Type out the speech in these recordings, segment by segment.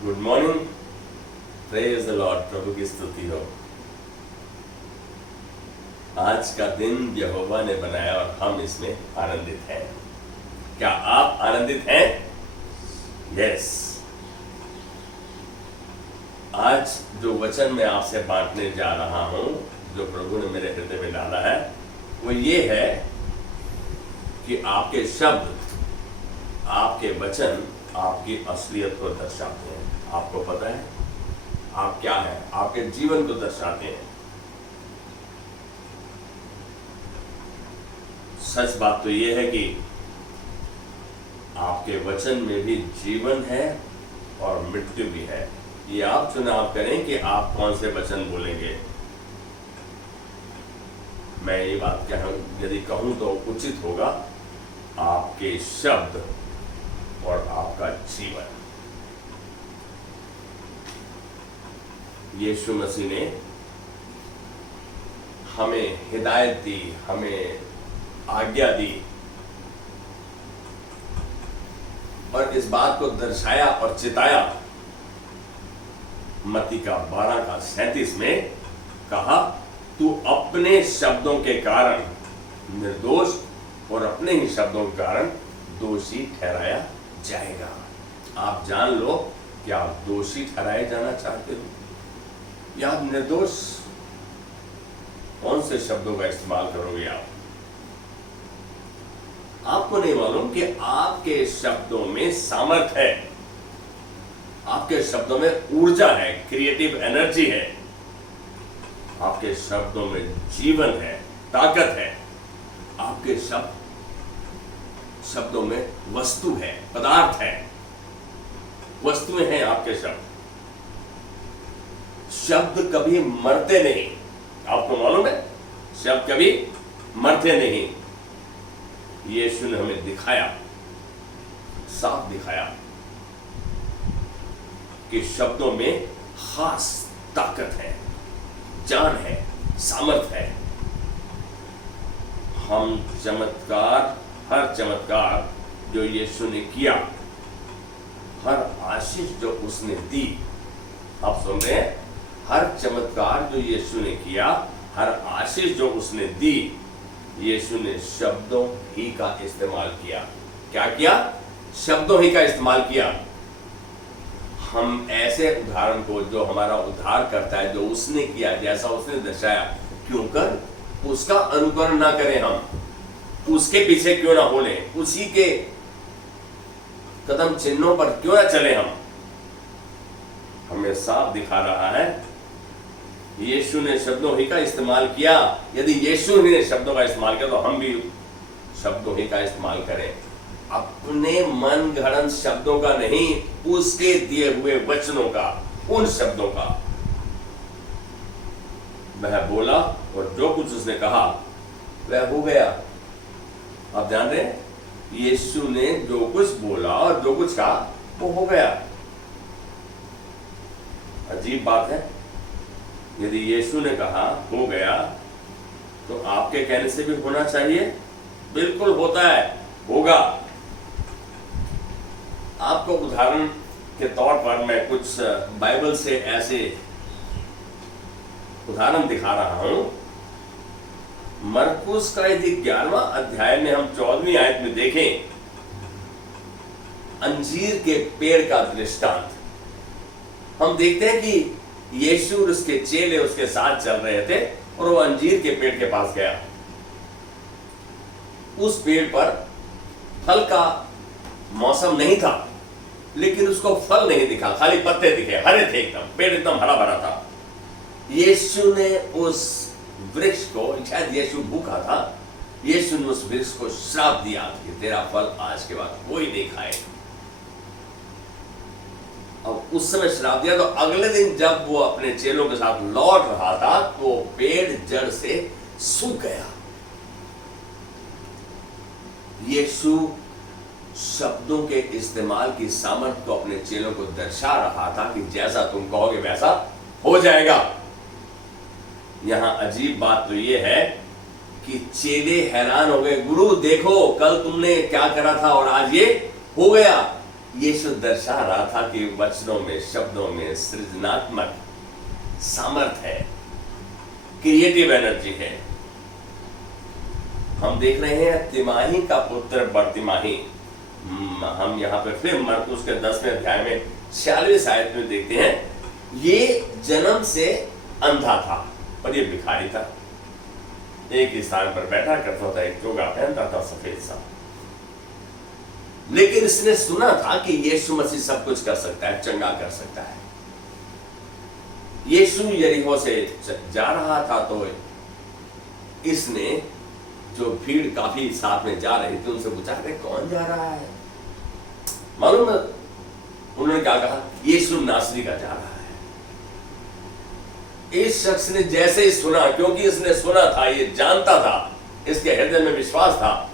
Good morning, praise the lord. प्रभु की स्तुति हो। आज का दिन यहोवा ने बनाया और हम इसमें आनंदित हैं। क्या आप आनंदित हैं? यस। आज जो वचन मैं आपसे बांटने जा रहा हूं, जो प्रभु ने मेरे हृदय में डाला है, वो ये है कि आपके शब्द, आपके वचन आपकी असलियत को दर्शाते हैं। आपको पता है आप क्या है? आपके जीवन को दर्शाते हैं। सच बात तो यह है कि आपके वचन में भी जीवन है और मृत्यु भी है। ये आप चुनाव करें कि आप कौन से वचन बोलेंगे। मैं ये बात यदि कहूं तो उचित होगा, आपके शब्द और आपका जीवन। यीशु मसीह ने हमें हिदायत दी, हमें आज्ञा दी और इस बात को दर्शाया और चिताया। मत्ती का 12:37 में कहा, तू अपने शब्दों के कारण निर्दोष और अपने ही शब्दों के कारण दोषी ठहराया जाएगा। आप जान लो कि आप दोषी ठहराए जाना चाहते हो या आप निर्दोष। कौन से शब्दों का इस्तेमाल करोगे आप? आपको नहीं मालूम कि आपके शब्दों में सामर्थ्य है, आपके शब्दोों में ऊर्जा है, क्रिएटिव एनर्जी है, आपके शब्दों में जीवन है, ताकत है। आपके शब्दों में वस्तु है, पदार्थ है, वस्तुएं हैं आपके शब्द। शब्द कभी मरते नहीं। आपको मालूम है, शब्द कभी मरते नहीं। यीशु ने हमें दिखाया, साफ दिखाया कि शब्दों में खास ताकत है, जान है, सामर्थ है। हम चमत्कार, हर चमत्कार जो यीशु ने किया, हर आशीष जो उसने दी, आप सुन रहे हैं? हर चमत्कार जो यीशु ने किया, हर आशीष जो उसने दी, यीशु ने शब्दों ही का इस्तेमाल किया। क्या किया? शब्दों ही का इस्तेमाल किया। हम ऐसे उदाहरण को, जो हमारा उद्धार करता है, जो उसने किया, जैसा उसने दर्शाया, क्यों कर उसका अनुकरण ना करें? हम उसके पीछे क्यों ना बोले? उसी के कदम चिन्हों पर क्यों ना चले? हम हमें साफ दिखा रहा है, यीशु ने शब्दों ही का इस्तेमाल किया। यदि यीशु ही ने शब्दों का इस्तेमाल किया तो हम भी शब्दों ही का इस्तेमाल करें। अपने मन गढ़ंत शब्दों का नहीं, उसके दिए हुए वचनों का, उन शब्दों का। वह बोला और जो कुछ उसने कहा वह हो गया। आप ध्यान रहे, यीशु ने जो कुछ बोला और जो कुछ कहा वो हो गया। अजीब बात है, यदि यीशु ने कहा हो गया तो आपके कहने से भी होना चाहिए। बिल्कुल होता है, होगा। आपको उदाहरण के तौर पर मैं कुछ बाइबल से ऐसे उदाहरण दिखा रहा हूं। मरकुस का यदि 11वां अध्याय में हम 14वीं आयत में देखें, अंजीर के पेड़ का दृष्टांत हम देखते हैं कि यीशु और उसके चेले उसके साथ चल रहे थे और वो अंजीर के पेड़ के पास गया। उस पेड़ पर फल का मौसम नहीं था, लेकिन उसको फल नहीं दिखा, खाली पत्ते दिखे, हरे थे एकदम, पेड़ एकदम हरा भरा था। यीशु ने उस वृक्ष को, शायद यीशु भूखा था, यीशु ने उस वृक्ष को श्राप दिया कि तेरा फल आज के बाद कोई नहीं खाए। अब उस समय श्राप दिया, तो अगले दिन जब वो अपने चेलों के साथ लौट रहा था तो पेड़ जड़ से सूख गया। यीशु शब्दों के इस्तेमाल की सामर्थ्य को अपने चेलों को दर्शा रहा था कि जैसा तुम कहोगे वैसा हो जाएगा। यहां अजीब बात तो यह है कि चेले हैरान हो गए, गुरु देखो कल तुमने क्या करा था और आज ये हो गया। यीशु दर्शा रहा था कि वचनों में, शब्दों में सृजनात्मक सामर्थ है, क्रिएटिव एनर्जी है। हम देख रहे हैं तिमाही का पुत्र बर्तिमाही। हम यहाँ पे फिर मरकुस के 10वें अध्याय में 46 आयत में देखते हैं, ये जन्म से अंधा था और ये भिखारी था। एक ही स्थान पर बैठा करता था, एक टोगा पहनता था सफेद सा, लेकिन इसने सुना था कि यीशु मसीह सब कुछ कर सकता है, चंगा कर सकता है। यीशु यरीहो से जा रहा था तो इसने, जो भीड़ काफी साथ में जा रही थी, उनसे पूछा, अरे कौन जा रहा है? मालूम है उन्होंने क्या कहा? यीशु नासरी का जा रहा है। इस शख्स ने जैसे ही सुना, क्योंकि इसने सुना था, ये जानता था, इसके हृदय में विश्वास था,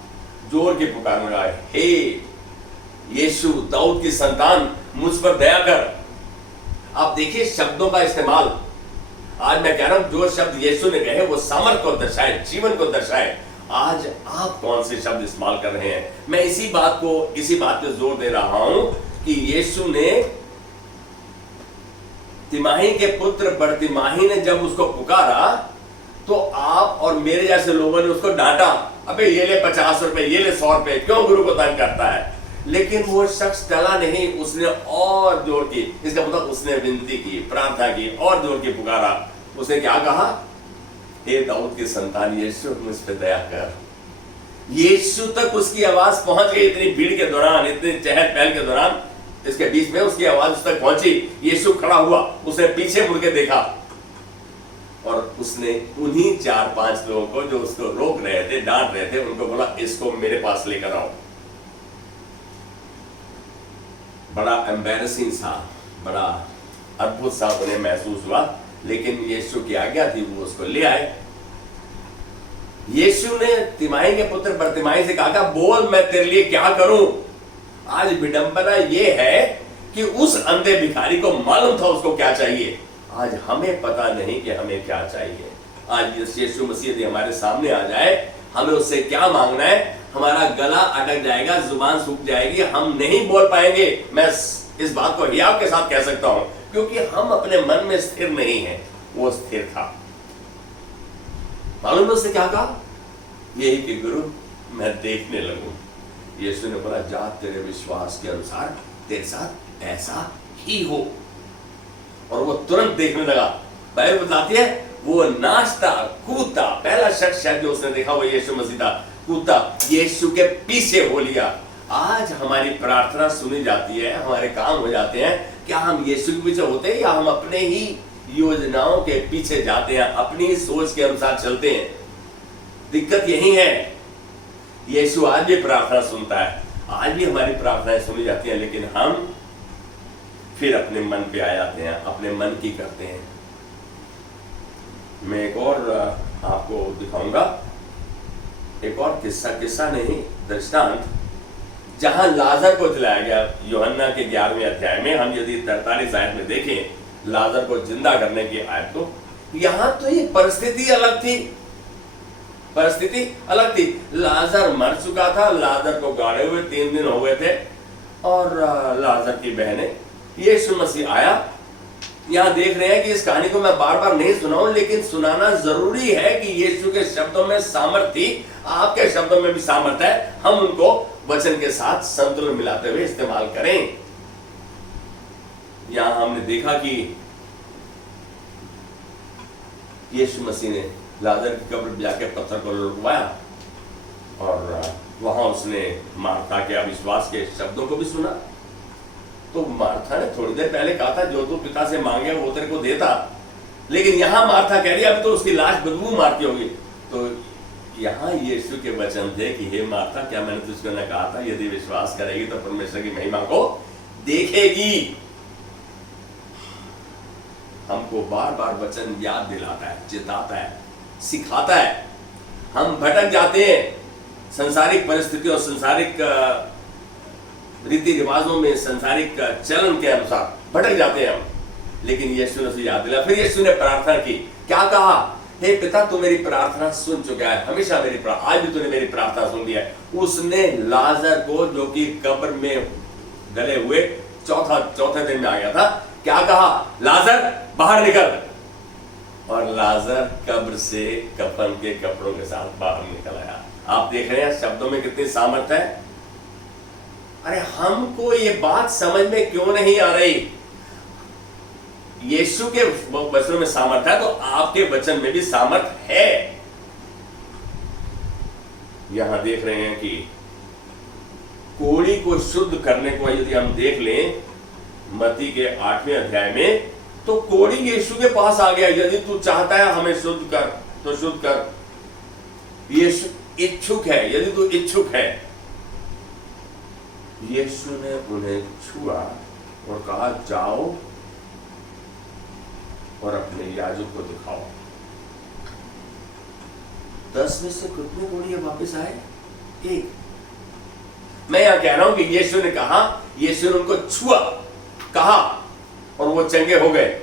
जोर की पुकार लगा, हे यीशु दाऊद की संतान, मुझ पर दया कर। आप देखिए शब्दों का इस्तेमाल। आज मैं कह रहा हूं, जो शब्द यीशु ने कहे वो सामर्थ को दर्शाए, जीवन को दर्शाए। आज आप कौन से शब्द इस्तेमाल कर रहे हैं? मैं इसी बात पे जोर दे रहा हूं कि यीशु ने तिमाही के पुत्र बर्तिमाही ने जब उसको पुकारा तो आप और मेरे जैसे लोगों ने उसको डांटा, अबे ये ले 50 रुपए, ये ले 100 रुपए, क्यों गुरु को तंग करता है? लेकिन वो शख्स टला नहीं, उसने और जोर की, इसका मतलब उसने विनती की, प्रार्थना की, और जोर की पुकारा। उसने क्या कहा? हे दाऊद की संतान यीशु, मुझ पे दया कर। यीशु तक उसकी आवाज पहुंच गई। इतनी भीड़ के दौरान, इतनी चहल पहल के दौरान, इसके बीच में उसकी आवाज उस तक पहुंची। यीशु खड़ा हुआ, उसने पीछे मुड़ के देखा और उसने उन्हीं 4-5 लोगों को जो उसको रोक रहे थे, डांट रहे थे, उनको बोला, इसको मेरे पास लेकर आओ। बड़ा एम्बैरेसिंग सा, बड़ा अद्भुत सा उन्हें महसूस हुआ, लेकिन यीशु की आज्ञा थी, वो उसको ले आए। यीशु ने तिमाही के पुत्र बर्तिमाही से कहा, बोल मैं तेरे लिए क्या करूं? आज विडंबना ये है कि उस अंधे भिखारी को मालूम था उसको क्या चाहिए। आज हमें पता नहीं कि हमें क्या चाहिए। आज यीशु मसीह यदि हमारे सामने आ जाए, हमें उससे क्या मांगना है, हमारा गला अटक जाएगा, जुबान सूख जाएगी, हम नहीं बोल पाएंगे। मैं इस बात को हियाव के साथ कह सकता हूं, क्योंकि हम अपने मन में स्थिर नहीं हैं। वो स्थिर था। मालूम उससे क्या कहा? यही कि गुरु मैं देखने लगूं। यीशु ने बोला, जा तेरे विश्वास के अनुसार तेरे साथ ऐसा ही हो। और वो तुरंत देखने लगा। बाइबल बताती है वो नाचता कूदता, पहला शख्स शायद जो उसने देखा वो यीशु मसीह था, कूदता यीशु के पीछे हो लिया। आज हमारी प्रार्थना सुनी जाती है, हमारे काम हो जाते हैं, क्या हम यीशु के पीछे होते हैं या हम अपने ही योजनाओं के पीछे जाते हैं, अपनी सोच के अनुसार चलते हैं? दिक्कत यही है। यीशु आज भी प्रार्थना सुनता है, आज भी हमारी प्रार्थनाएं सुनी जाती हैं, लेकिन हम फिर अपने मन पे आ जाते हैं, अपने मन की करते हैं। मैं एक और आपको दिखाऊंगा, एक और किस्सा नहीं, दृष्टांत, जहां लाजर को जलाया गया। यूहन्ना के 11वें अध्याय में हम यदि 43 आयत में देखें लाजर को जिंदा करने की आयत को, यहां तो ये परिस्थिति अलग थी। परिस्थिति अलग थी। लाजर मर चुका था, लाजर को गाड़े हुए 3 दिन हो गए थे, और लाजर की बहने, यीशु मसीह आया। यहां देख रहे हैं कि इस कहानी को मैं बार बार नहीं सुनाऊं, लेकिन सुनाना जरूरी है कि यीशु के शब्दों में सामर्थ थी, आपके शब्दों में भी सामर्थ है। हम उनको वचन के साथ संतुलन मिलाते हुए इस्तेमाल करें। यहां हमने देखा कि यीशु मसीह ने लाजर की कब्र में जाकर पत्थर को लुढ़कवाया, और वहां उसने मार्था के अविश्वास के शब्दों को भी सुना। तो मार्था ने थोड़ी देर पहले कहा था, जो तू पिता से मांगे वो तेरे को देता, लेकिन यहां मार्था कह रही है, अभी तो उसकी लाश बदबू मारती होगी। तो यहां यीशु के वचन थे कि हे मार्था, क्या मैंने तुझको न कहा था, यदि विश्वास करेगी तो परमेश्वर की महिमा को देखेगी। हमको बार बार वचन याद दिलाता है, चिताता है, सिखाता है। हम भटक जाते हैं संसारिक परिस्थितियों, संसारिक रीति रिवाजों में, संसारिक चलन के अनुसार भटक जाते हैं हम, लेकिन यीशु ने उसे याद दिला। फिर यीशु ने प्रार्थना की, क्या कहा? हे पिता, तू मेरी प्रार्थना सुन चुका है, हमेशा मेरी आज भी तूने मेरी प्रार्थना सुन लिया है। उसने लाजर को, जो कि कब्र में गले हुए चौथे दिन में आ गया था। क्या कहा? लाजर बाहर निकल। और लाजर कब्र से कफन के कपड़ों के साथ बाहर निकल आया। आप देख रहे हैं शब्दों में कितनी सामर्थ्य है। अरे हमको ये बात समझ में क्यों नहीं आ रही? यीशु के वचनों में सामर्थ्य है तो आपके वचन में भी सामर्थ्य है। यहां देख रहे हैं कि कोढ़ी को शुद्ध करने को यदि हम देख लें मत्ती के 8वें अध्याय में, तो कोढ़ी यीशु के पास आ गया, यदि तू चाहता है हमें शुद्ध कर तो शुद्ध कर। यीशु इच्छुक है, यदि तू इच्छुक है। यीशु ने उन्हें छुआ और कहा जाओ और अपने याजक को दिखाओ। 10 में से कितने कोढ़ी वापस आए? एक। मैं यहां कह रहा हूं कि यीशु ने कहा, यीशु ने उनको छुआ, कहा और वो चंगे हो गए।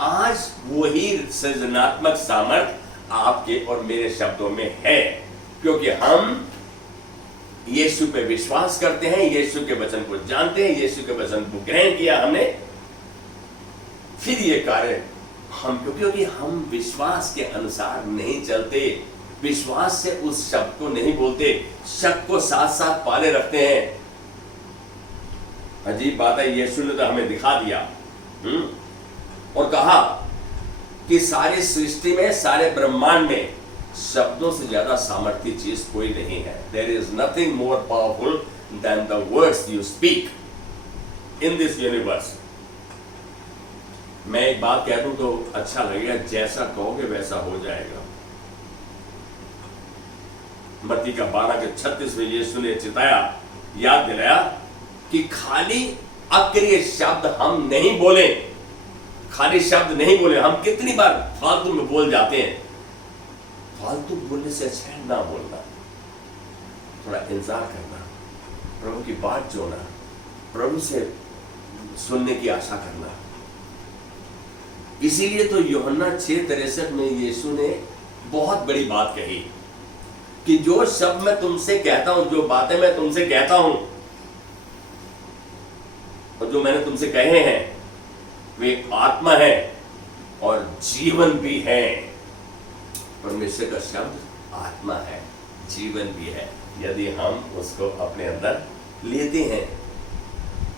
आज वही सृजनात्मक सामर्थ आपके और मेरे शब्दों में है, क्योंकि हम यीशु पे विश्वास करते हैं, यीशु के वचन को जानते हैं, यीशु के वचन को ग्रहण किया हमने। फिर ये कार्य हम, क्योंकि हम विश्वास के अनुसार नहीं चलते, विश्वास से उस शब्द को नहीं बोलते, शक को साथ साथ पाले रखते हैं। अजीब बात है, यीशु ने तो हमें दिखा दिया और कहा कि सारी सृष्टि में, सारे ब्रह्मांड में शब्दों से ज्यादा सामर्थ्य चीज कोई नहीं है। There is nothing more powerful than the words you speak in this universe. मैं एक बात कह दूं तो अच्छा लगेगा, जैसा कहोगे वैसा हो जाएगा। मत्ती का 12:36 में यीशु ने चिताया, याद दिलाया कि खाली अक्रिय शब्द हम नहीं बोले, खाली शब्द नहीं बोले। हम कितनी बार फालतू में बोल जाते हैं। फालतू बोलने से अच्छा है ना बोलना, थोड़ा इंतजार करना, प्रभु की बात जोना, प्रभु से सुनने की आशा करना। इसीलिए तो यूहन्ना 6:63 में यीशु ने बहुत बड़ी बात कही कि जो शब्द मैं तुमसे कहता हूं, जो बातें मैं तुमसे कहता हूं और जो मैंने तुमसे कहे हैं, वे आत्मा है और जीवन भी है। परमेश्वर का शब्द आत्मा है, जीवन भी है, यदि हम उसको अपने अंदर लेते हैं।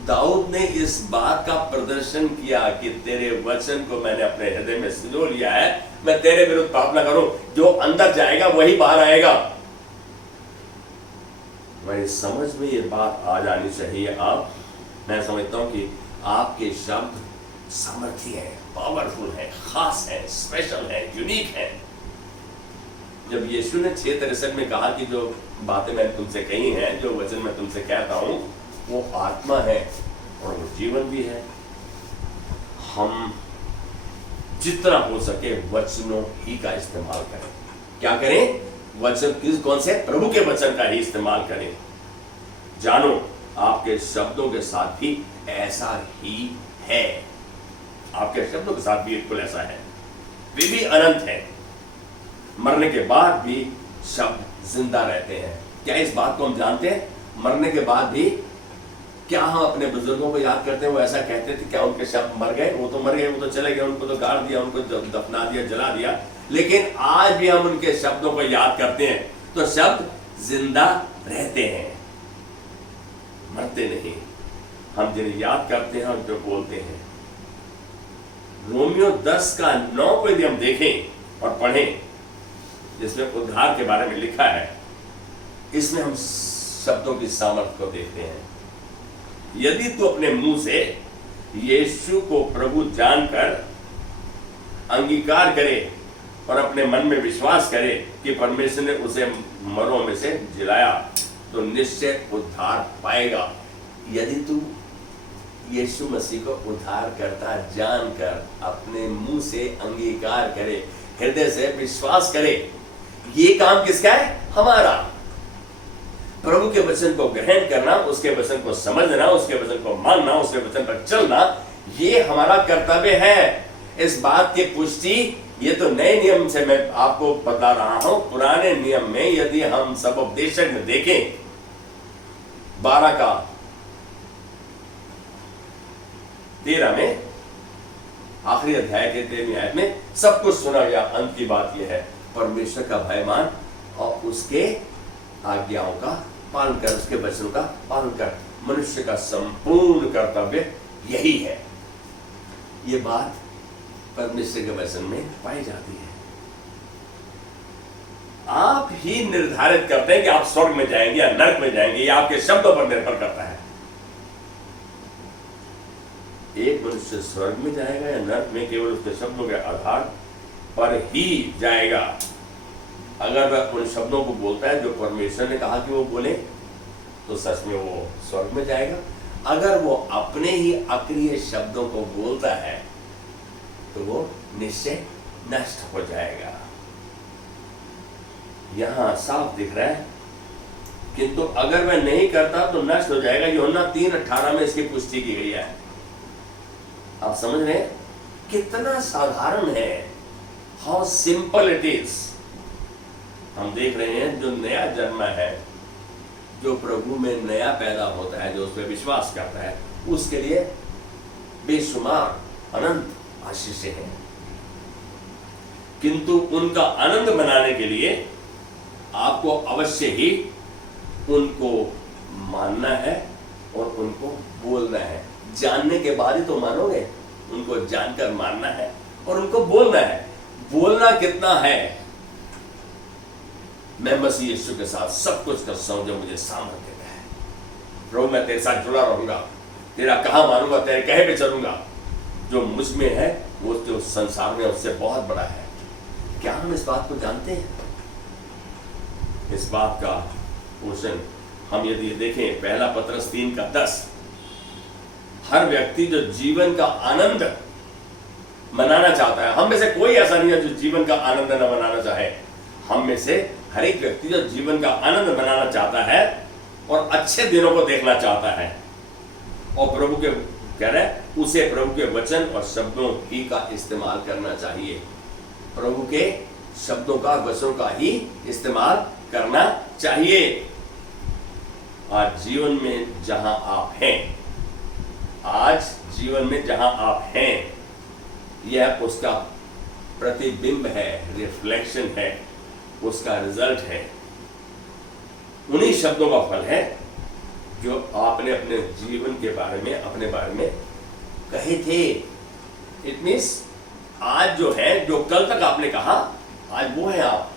दाऊद ने इस बात का प्रदर्शन किया कि तेरे वचन को मैंने अपने हृदय में संजो लिया है, मैं तेरे विरुद्ध पाप न करूं। जो अंदर जाएगा वही बाहर आएगा। मेरी समझ में ये बात आ जानी चाहिए। मैं समझता हूं कि आपके शब्द सामर्थ्य है, पावरफुल है, खास है, स्पेशल है, यूनिक है। जब यीशु ने 6:63 में कहा कि जो बातें मैंने तुमसे कही हैं, जो वचन मैं तुमसे कहता हूं, वो आत्मा है और वो जीवन भी है। हम जितना हो सके वचनों ही का इस्तेमाल करें। क्या करें? वचन कौन से? प्रभु के वचन का ही इस्तेमाल करें। जानो आपके शब्दों के साथ भी ऐसा ही है। आपके शब्दों के साथ भी बिल्कुल ऐसा है। वे भी अनंत है, मरने के बाद भी शब्द जिंदा रहते हैं। क्या इस बात को हम जानते हैं? मरने के बाद भी क्या हम अपने बुजुर्गों को याद करते हैं? वो ऐसा कहते थे, क्या उनके शब्द मर गए? वो तो मर गए, वो तो चले गए, उनको तो गाड़ दिया, उनको दफना दिया, जला दिया। लेकिन आज भी हम उनके शब्दों को याद करते हैं, तो शब्द जिंदा रहते हैं, मरते नहीं। हम जिन्हें याद करते हैं और जो बोलते हैं। रोमियो 10:9 को यदि हम देखें और पढ़ें, जिसमें उद्धार के बारे में लिखा है, इसमें हम शब्दों की सामर्थ्य को देखते हैं। यदि तू अपने मुंह से यीशु को प्रभु जानकर अंगीकार करे और अपने मन में विश्वास करे कि परमेश्वर ने उसे मरों में से जिलाया, तो निश्चय उद्धार पाएगा। यदि तू यीशु मसीह को उद्धार करता जानकर अपने मुंह से अंगीकार करे, हृदय से विश्वास करे, ये काम किसका है? हमारा। प्रभु के वचन को ग्रहण करना, उसके वचन को समझना, उसके वचन को मानना, उसके वचन पर चलना, ये हमारा कर्तव्य है। इस बात की पुष्टि, ये तो नए नियम से मैं आपको बता रहा हूं। पुराने नियम में यदि हम सब उपदेशक में देखें, 12 का 13 में, आखिरी अध्याय के 13वीं आयत में सब कुछ सुना गया। अंत की बात यह है, परमेश्वर का भय मान और उसके आज्ञाओं का पालन कर, उसके वचनों का पालन कर। मनुष्य का संपूर्ण कर्तव्य यही है। ये बात परमेश्वर के वचन में पाई जाती है। आप ही निर्धारित करते हैं कि आप स्वर्ग में जाएंगे या नरक में जाएंगे, यह आपके शब्दों पर निर्भर करता है। एक मनुष्य स्वर्ग में जाएगा या नरक में केवल उसके शब्दों के आधार पर ही जाएगा। अगर वह उन शब्दों को बोलता है जो परमेश्वर ने कहा कि वो बोले, तो सच में वो स्वर्ग में जाएगा। अगर वो अपने ही अक्रिय शब्दों को बोलता है तो वो निश्चय नष्ट हो जाएगा। यहां साफ दिख रहा है, किंतु अगर वह नहीं करता तो नष्ट हो जाएगा। यूहन्ना 3:18 में इसकी पुष्टि की गई है। आप समझ रहे हैं कितना साधारण है, हाउ सिंपल इट इज। हम देख रहे हैं जो नया जन्मा है, जो प्रभु में नया पैदा होता है, जो उस पर विश्वास करता है, उसके लिए बेशुमार अनंत आशीषें हैं। किंतु उनका आनंद मनाने के लिए आपको अवश्य ही उनको मानना है और उनको बोलना है। जानने के बाद ही तो मानोगे, उनको जानकर मानना है और उनको बोलना है। बोलना कितना है, मैं मसीह यीशु के साथ सब कुछ कर सकता हूं जो मुझे सामर्थ्य देता है। प्रभु मैं तेरे साथ जुड़ा रहूंगा, तेरा कहा मानूंगा, तेरे कहे पे चलूंगा। जो मुझ में है वो जो संसार में उससे बहुत बड़ा है। क्या हम इस बात को जानते हैं? इस बात का पोषण हम यदि देखें, पहला पत्रस 3:10, हर व्यक्ति जो जीवन का आनंद मनाना चाहता है, हम में से कोई ऐसा नहीं है जो जीवन का आनंद न मनाना चाहे। हम में से हर एक व्यक्ति जो जीवन का आनंद मनाना चाहता है और अच्छे दिनों को देखना चाहता है, और प्रभु के कह रहे हैं उसे प्रभु के वचन और शब्दों ही का इस्तेमाल करना चाहिए। प्रभु के शब्दों का, वचनों का ही इस्तेमाल करना चाहिए। आज जीवन में जहां आप हैं, आज जीवन में जहां आप हैं, यह उसका प्रतिबिंब है, रिफ्लेक्शन है, उसका रिजल्ट है। उन्हीं शब्दों का फल है जो आपने अपने जीवन के बारे में, अपने बारे में कहे थे। इट मीन्स आज जो है, जो कल तक आपने कहा, आज वो है आप।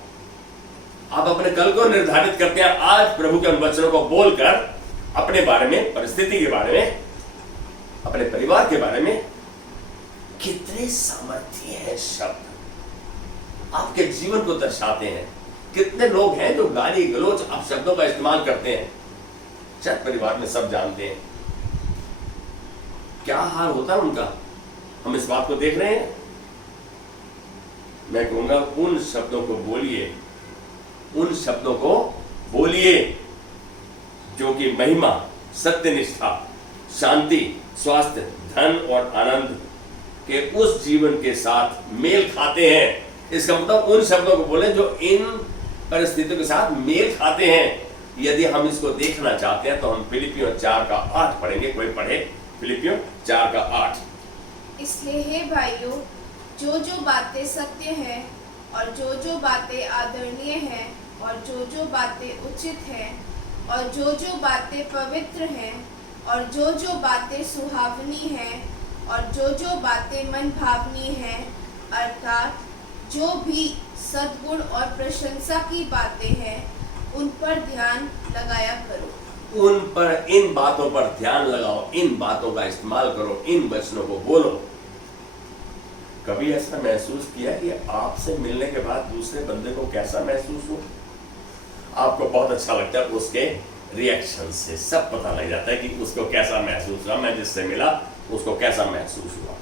आप अपने कल को निर्धारित करते हैं आज प्रभु के उन वचनों को बोलकर, अपने बारे में, परिस्थिति के बारे में, अपने परिवार के बारे में। कितने सामर्थ्य है शब्द, आपके जीवन को दर्शाते हैं। कितने लोग हैं जो गाली गलौज आप शब्दों का इस्तेमाल करते हैं, शायद परिवार में सब जानते हैं क्या हाल होता है उनका। हम इस बात को देख रहे हैं। मैं कहूंगा उन शब्दों को बोलिए, उन शब्दों को बोलिए जो कि महिमा, सत्यनिष्ठा, शांति, स्वास्थ्य, धन और आनंद के उस जीवन के साथ मेल खाते हैं। इसका मतलब उन शब्दों को बोले जो इन परिस्थितियों के साथ मेल खाते हैं। यदि हम इसको देखना चाहते हैं तो हम फिलिपियों 4:8 पढ़ेंगे। कोई पढ़े फिलिपियों 4:8। इसलिए हे भाइयों, जो जो बातें सत्य हैं और जो जो बातें आदरणीय हैं और जो जो बातें उचित हैं और जो जो बातें पवित्र हैं और जो जो बातें सुहावनी हैं और जो जो बातें मन भावनी हैं, अर्थात जो भी सद्गुण और प्रशंसा की बातें हैं, उन पर ध्यान लगाया करो। उन पर, इन बातों पर ध्यान लगाओ, इन बातों का इस्तेमाल करो, इन वचनों को बोलो। कभी ऐसा महसूस किया कि आपसे मिलने के बाद दूसरे बंदे को कैसा महसूस हो? आपको बहुत अच्छा लगता है, उसके रिएक्शन से सब पता लग जाता है कि उसको कैसा महसूस हुआ। मैं जिससे मिला उसको कैसा महसूस हुआ।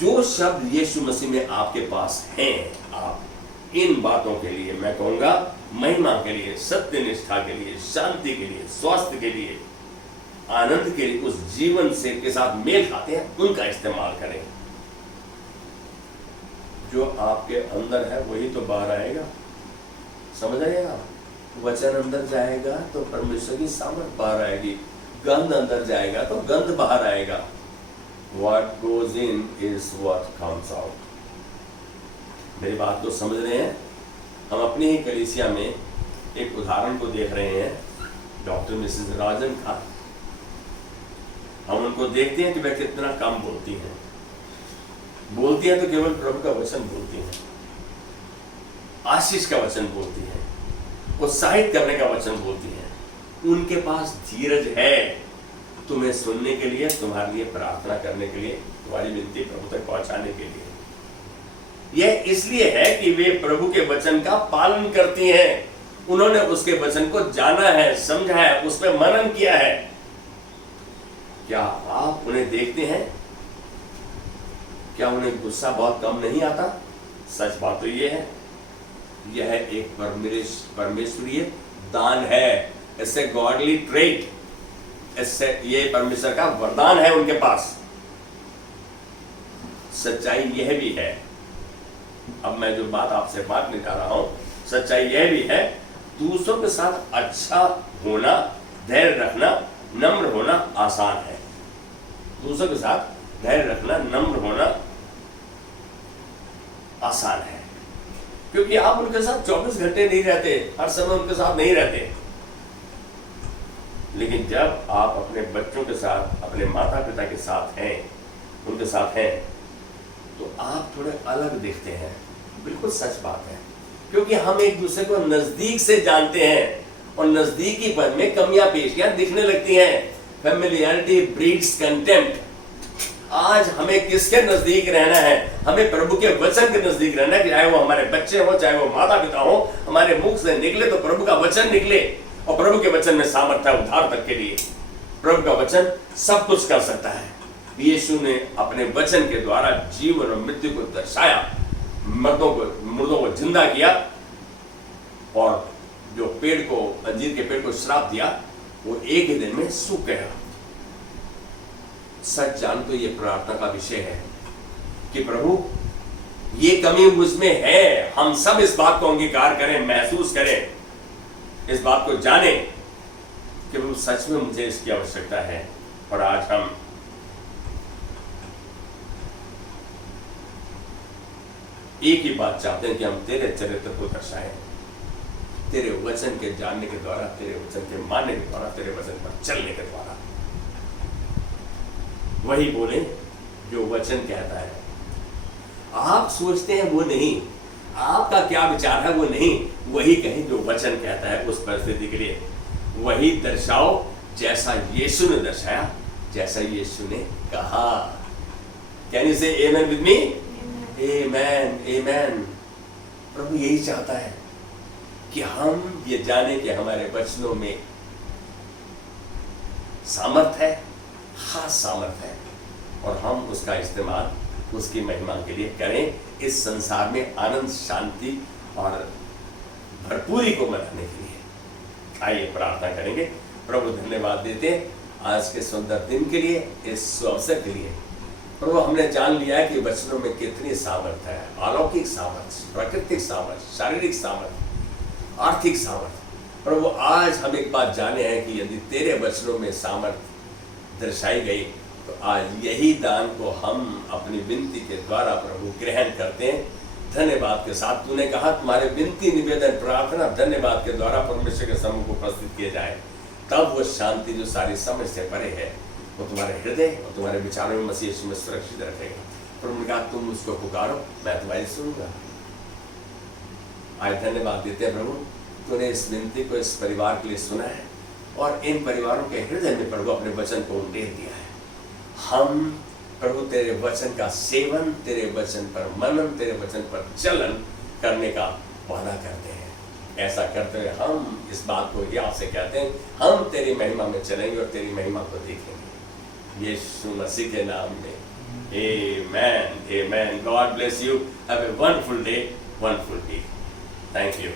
जो शब्द यीशु मसीह में आपके पास हैं, आप इन बातों के लिए, मैं कहूंगा महिमा के लिए, सत्य निष्ठा के लिए, शांति के लिए, स्वास्थ्य के लिए, आनंद के लिए, उस जीवन से के साथ मेल खाते हैं, उनका इस्तेमाल करें। जो आपके अंदर है वही तो बाहर आएगा। समझ आएगा? वचन अंदर जाएगा तो परमेश्वर की सामर्थ बाहर आएगी। गंध अंदर जाएगा तो गंध बाहर आएगा। What goes in is what comes out। मेरी बात को समझ रहे हैं? हम अपनी ही कलीसिया में एक उदाहरण को देख रहे हैं, डॉक्टर मिसेस राजन का। हम उनको देखते हैं कि वह कितना कम बोलती हैं। बोलती हैं तो केवल प्रभु का वचन बोलती हैं, आशीष का वचन बोलती हैं, उत्साहित करने का वचन बोलती हैं। उनके पास धीरज है तुम्हें सुनने के लिए, तुम्हारे लिए प्रार्थना करने के लिए, तुम्हारी विनती प्रभु तक पहुंचाने के लिए। यह इसलिए है कि वे प्रभु के वचन का पालन करती हैं। उन्होंने उसके वचन को जाना है, समझा है, उस पर मनन किया है। क्या आप उन्हें देखते हैं? क्या उन्हें गुस्सा बहुत कम नहीं आता? सच बात तो यह है, यह एक परमेश्वरीय दान है। इससे गॉडली ट्रेट, इससे ये परमेश्वर का वरदान है उनके पास। सच्चाई यह भी है, अब मैं जो बात आपसे बांटने जा रहा हूं, सच्चाई यह भी है, दूसरों के साथ अच्छा होना, धैर्य रखना, नम्र होना आसान है। दूसरों के साथ धैर्य रखना, नम्र होना आसान है, क्योंकि आप उनके साथ 24 घंटे नहीं रहते, हर समय उनके साथ नहीं रहते। लेकिन जब आप अपने बच्चों के साथ, अपने माता पिता के साथ हैं, उनके साथ हैं, तो आप थोड़े अलग दिखते हैं। बिल्कुल सच बात है, क्योंकि हम एक दूसरे को नजदीक से जानते हैं और नजदीकीपन में कमियां पेशियां दिखने लगती हैं। Familiarity breeds contempt. आज हमें किसके नजदीक रहना है? हमें प्रभु के वचन के नजदीक रहना है, चाहे वो हमारे बच्चे हो, चाहे वो माता पिता हो। हमारे मुख से निकले तो प्रभु का वचन निकले, और प्रभु के वचन में सामर्थ्य है उद्धार तक के लिए। प्रभु का वचन सब कुछ कर सकता है। यीशु ने अपने वचन के द्वारा जीवन और मृत्यु को दर्शाया, मुर्दों को जिंदा किया, और जो पेड़ को, अंजीर के पेड़ को श्राप दिया, वो एक ही दिन में सूख गया। सच जान तो ये प्रार्थना का विषय है कि प्रभु ये कमी मुझमें है। हम सब इस बात को अंगीकार करें, महसूस करें, इस बात को जाने कि प्रभु सच में मुझे इसकी आवश्यकता है। और आज हम एक ही बात चाहते हैं कि हम तेरे चरित्र को दर्शाएं, तेरे वचन के जानने के द्वारा, तेरे वचन के मानने के द्वारा, तेरे वचन पर चलने के द्वारा। वही बोले जो वचन कहता है। आप सोचते हैं वो नहीं, आपका क्या विचार है वो नहीं, वही कहें जो वचन कहता है उस परिस्थिति के लिए। वही दर्शाओ जैसा यीशु ने दर्शाया, जैसा यीशु ने कहा। कैन यू से आमेन विद मी? आमेन, आमेन। प्रभु यही चाहता है कि हम ये जाने कि हमारे वचनों में सामर्थ है, खास सामर्थ है, और हम उसका इस्तेमाल उसकी महिमा के लिए करें, इस संसार में आनंद, शांति और भरपूरी को मनाने के लिए। आइए प्रार्थना करेंगे। प्रभु धन्यवाद देते आज के सुंदर दिन के लिए, इस अवसर के लिए। प्रभु हमने जान लिया है कि वचनों में कितनी सामर्थ है, अलौकिक सामर्थ, प्राकृतिक सामर्थ, शारीरिक सामर्थ, आर्थिक सामर्थ। प्रभु आज हम एक बात जाने हैं कि यदि तेरे वचनों में सामर्थ दर्शाई गई, तो आज यही दान को हम अपनी विनती के द्वारा प्रभु ग्रहण करते हैं। धन्यवाद के साथ तूने कहा तुम्हारे विनती, निवेदन, प्रार्थना धन्यवाद के द्वारा परमेश्वर के सम्मुख उपस्थित किए जाए, तब वो शांति जो सारी समझ से परे है वो तुम्हारे हृदय और तुम्हारे विचारों में मसीह यीशु में सुरक्षित रखेगा। प्रभु ने कहा तुम उसको पुकारो, मैं तुम्हारी सुनूंगा। आज धन्यवाद देते हैं प्रभु, तूने इस विनती को इस परिवार के लिए सुना है, और इन परिवारों के हृदय में प्रभु अपने वचन को उंडेल दिया है। हम प्रभु तेरे वचन का सेवन, तेरे वचन पर मनन, तेरे वचन पर चलन करने का वादा करते हैं। ऐसा करते हुए हम इस बात को याद से कहते हैं, हम तेरी महिमा में चलेंगे और तेरी महिमा को देखेंगे, यीशु मसीह के नाम में। Amen, amen. God bless you. Have a wonderful day, wonderful week. Thank you.